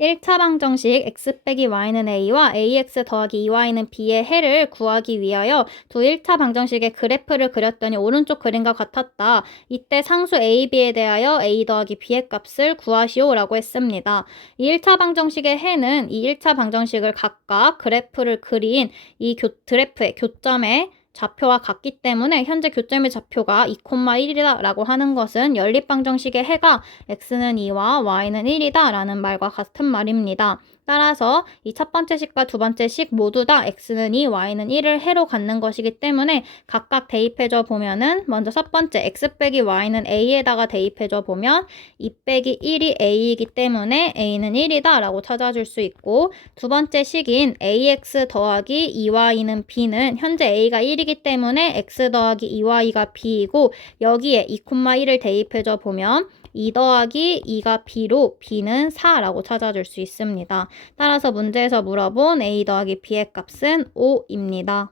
1차 방정식 x 빼기 y는 a와 ax 더하기 2y는 b의 해를 구하기 위하여 두 1차 방정식의 그래프를 그렸더니 오른쪽 그림과 같았다. 이때 상수 a, b에 대하여 a 더하기 b의 값을 구하시오라고 했습니다. 이 1차 방정식의 해는 이 1차 방정식을 각각 그래프를 그린 이 교, 그래프의 교점에 좌표와 같기 때문에 현재 교점의 좌표가 2,1이다 라고 하는 것은 연립방정식의 해가 x는 2와 y는 1이다 라는 말과 같은 말입니다. 따라서 이 첫 번째 식과 두 번째 식 모두 다 x는 2, y는 1을 해로 갖는 것이기 때문에 각각 대입해줘 보면은 먼저 첫 번째 x 빼기 y는 a에다가 대입해줘 보면 2 빼기 1이 a이기 때문에 a는 1이다 라고 찾아줄 수 있고 두 번째 식인 ax 더하기 2y는 b는 현재 a가 1 이기 때문에 x 더하기 2y가 b이고 여기에 2,1을 대입해줘 보면 2 더하기 2가 b로 b는 4라고 찾아줄 수 있습니다. 따라서 문제에서 물어본 a 더하기 b의 값은 5입니다.